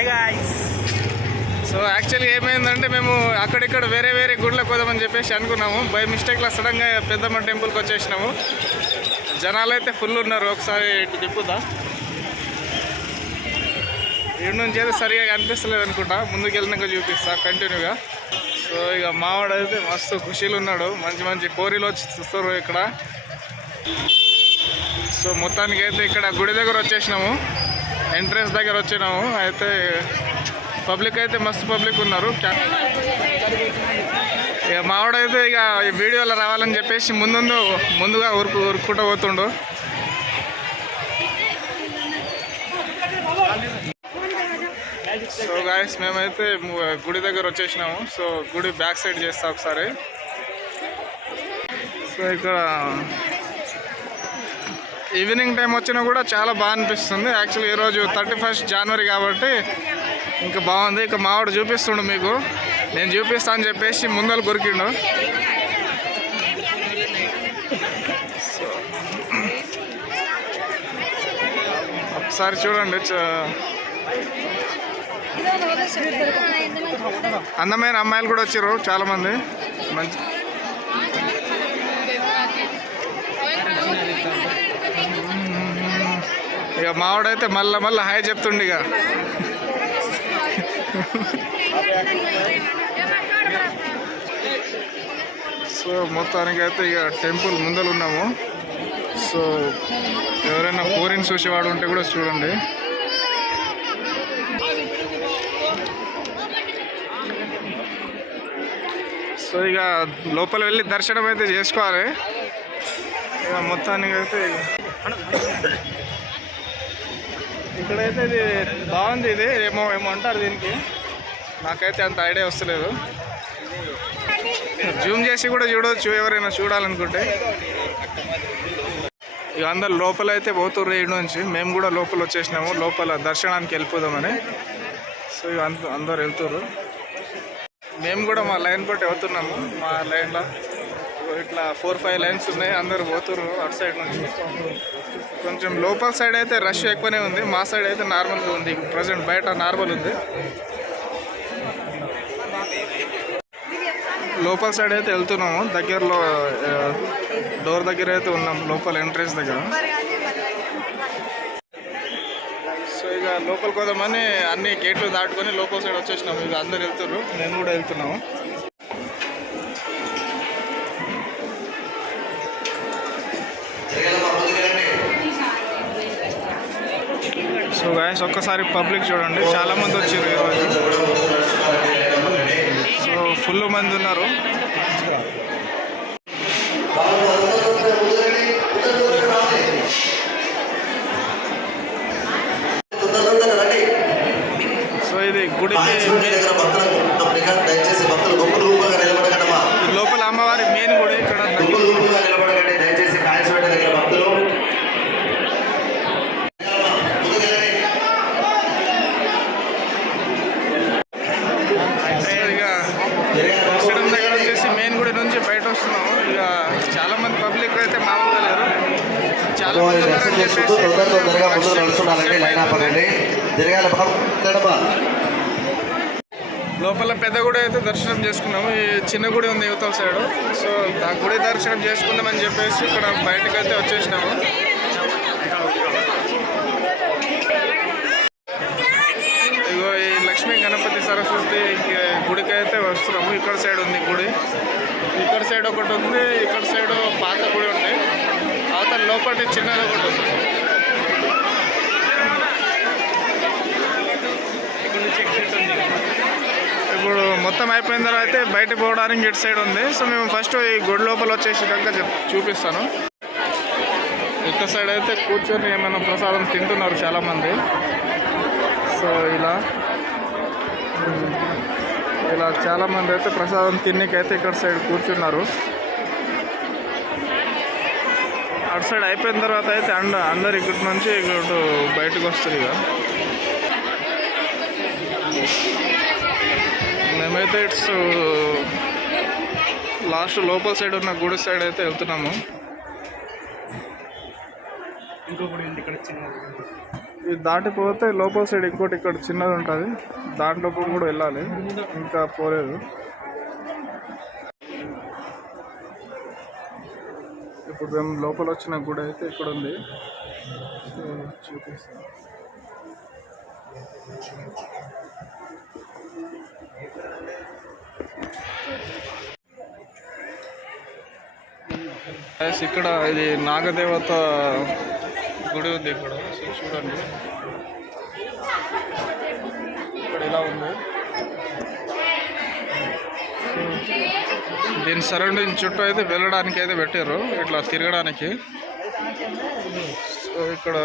Hi guys. So actually ఏమైందంటే మేము అక్కడిక్కడ వేరే వేరే గుళ్ళకి పోదామని చెప్పేసి అనుకున్నాము. బై మిస్టేక్లో సడన్గా పెద్దమ్మ టెంపుల్కి వచ్చేసినాము. జనాలు అయితే ఫుల్ ఉన్నారు. ఒకసారి ఇటు తిప్పుదా, ఇటు నుంచి అయితే సరిగా కనిపిస్తలేదు అనుకుంటా. ముందుకు వెళ్ళినాక చూపిస్తా కంటిన్యూగా. సో ఇక మావాడు అయితే మస్తు ఖుషీలు ఉన్నాడు. మంచి మంచి కోరిలు వచ్చి చూస్తారు ఇక్కడ. సో మొత్తానికి అయితే ఇక్కడ గుడి దగ్గర వచ్చేసినాము, ఎంట్రన్స్ దగ్గర వచ్చినాము. అయితే పబ్లిక్ అయితే మస్తు పబ్లిక్ ఉన్నారు. ఇక మావాడైతే ఇక ఈ వీడియోలో రావాలని చెప్పేసి ముందుగా ఉరుక్కుంటూ పోతుండు. సో గాయస్ మేమైతే గుడి దగ్గర వచ్చేసినాము. సో గుడి బ్యాక్ సైడ్ చేస్తా ఒకసారి. సో ఇక్కడ ఈవినింగ్ టైం వచ్చినా కూడా చాలా బాగా అనిపిస్తుంది. యాక్చువల్లీ ఈరోజు 31 జనవరి కాబట్టి ఇంకా బాగుంది. ఇక మావాడు చూపిస్తుండు మీకు, నేను చూపిస్తా అని చెప్పేసి ముందలు కొరికిండు. ఒకసారి చూడండి, అందమైన అమ్మాయిలు కూడా వచ్చారు చాలామంది. మంచి ఇక మావాడైతే మళ్ళీ హాయ్ చెప్తుండు. ఇక సో మొత్తానికి అయితే ఇక టెంపుల్ ముందలు ఉన్నాము. సో ఎవరైనా కోరిని చూసేవాడు ఉంటే కూడా చూడండి. సో ఇక లోపల వెళ్ళి దర్శనం అయితే చేసుకోవాలి. ఇక మొత్తానికి అయితే ఇక్కడైతే ఇది బాగుంది. ఇది ఏమో అంటారు దీనికి, నాకైతే అంత ఐడియా వస్తలేదు. జూమ్ చేసి కూడా చూడవచ్చు ఎవరైనా చూడాలనుకుంటే. ఇక అందరు లోపల అయితే పోతుర్రు ఏడు నుంచి. మేము కూడా లోపల వచ్చేసినాము, లోపల దర్శనానికి వెళ్ళిపోదామని. సో ఇక అందరు వెళ్తుర్రు. మేము కూడా మా లైన్ బట్టి వెళ్తున్నాము. మా లైన్లో ఇట్లా 4-5 లైన్స్ ఉన్నాయి. అందరు పోతుర్రు అటు సైడ్ నుంచి. కొంచెం లోపల సైడ్ అయితే రష్ ఎక్కువనే ఉంది. మా సైడ్ అయితే నార్మల్గా ఉంది. ప్రజెంట్ బయట నార్మల్ ఉంది. లోపల సైడ్ అయితే వెళ్తున్నాము. దగ్గరలో డోర్ దగ్గర అయితే ఉన్నాం, లోపల ఎంట్రెన్స్ దగ్గర. సో ఇక లోపలికి పోదామని అన్ని గేట్లు దాటుకొని లోపల సైడ్ వచ్చేసినాము. ఇక అందరు వెళ్తున్నారు, మేము కూడా వెళ్తున్నాము. సో గాయస్ ఒక్కసారి పబ్లిక్ చూడండి, చాలామంది వచ్చారు ఈరోజు. సో ఫుల్ మంది ఉన్నారు. సో ఇది గుడికి లోపల అమ్మవారి మెయిన్ గుడి ఇక్కడ. దర్శనం దగ్గర వచ్చేసి మెయిన్ గుడి నుంచి బయట వస్తున్నాము. ఇక చాలా మంది పబ్లిక్ అయితే మామూలుగా లేరు, చాలా మంది ఉన్నారని చెప్పేసి లోపల పెద్ద గుడి అయితే దర్శనం చేసుకున్నాము. ఈ చిన్న గుడి ఉంది యువతల సైడు. సో ఆ గుడి దర్శనం చేసుకుందామని చెప్పేసి ఇక్కడ బయటకు అయితే వచ్చేసినాము. ఇగో ఈ లక్ష్మీ గణపతి సరస్వతి గుడికి అయితే వస్తున్నాము. ఇక్కడ సైడ్ ఉంది గుడి, ఇక్కడ సైడ్ ఒకటి ఉంది, ఇక్కడ సైడ్ పాత గుడి ఉంది, అవతల లోపలి చిన్నది ఒకటి ఉంది. ఇప్పుడు మొత్తం అయిపోయిన తర్వాత అయితే బయటకు పోవడానికి ఇటు సైడ్ ఉంది. సో మేము ఫస్ట్ ఈ గుడి లోపల వచ్చేసాక చూపిస్తాను. ఇక్కడ సైడ్ అయితే కూర్చొని ఏమైనా ప్రసాదం తింటున్నారు చాలామంది. సో ఇలా చాలామంది అయితే ప్రసాదం తిన్నకైతే ఇక్కడ సైడ్ కూర్చున్నారు. అటు సైడ్ అయిపోయిన తర్వాత అయితే అందరు ఇక్కడి నుంచి ఇటు బయటకు వస్తారు. ఇక మేమైతే ఇట్స్ లాస్ట్ లోపల సైడ్ ఉన్న గుడి సైడ్ అయితే వెళ్తున్నాము. ఇంకొకటి ఇక్కడ చిన్న ఇది దాటిపోతే లోపల సైడ్ ఇంకోటి ఇక్కడ చిన్నది ఉంటుంది, దాంట్లోపల కూడా వెళ్ళాలి, ఇంకా పోలేదు. ఇప్పుడు మేము లోపల వచ్చిన గుడి అయితే ఇక్కడ ఉంది, సో చూపిస్తాం. ఇక్కడ ఇది నాగదేవత గుడి ఉంది ఇక్కడ, సో చూడండి ఇక్కడ ఇలా ఉంది. దీని సరౌండింగ్ చుట్టూ అయితే వెళ్ళడానికి అయితే పెట్టారు, ఇట్లా తిరగడానికి. సో ఇక్కడ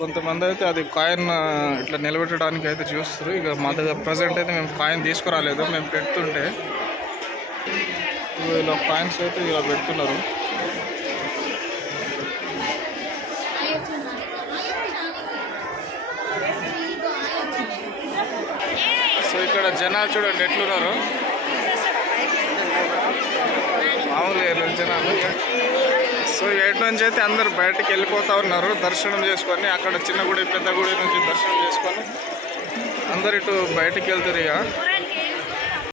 కొంతమంది అయితే అది కాయిన్ ఇట్లా నిలబెట్టడానికి అయితే చూస్తారు. ఇక మా దగ్గర ప్రజెంట్ అయితే మేము కాయిన్ తీసుకురాలేదు, మేము పెడుతుంటే ఇలా కాయిన్స్ అయితే ఇలా పెడుతున్నారు. సో ఇక్కడ జనాలు చూడండి ఎట్లున్నారు, మామూలు జనాలు. సో ఎటు నుంచి అయితే అందరు బయటకు వెళ్ళిపోతూ ఉన్నారు దర్శనం చేసుకొని. అక్కడ చిన్న గుడి పెద్ద గుడి నుంచి దర్శనం చేసుకొని అందరు ఇటు బయటకు వెళ్తారు ఇక.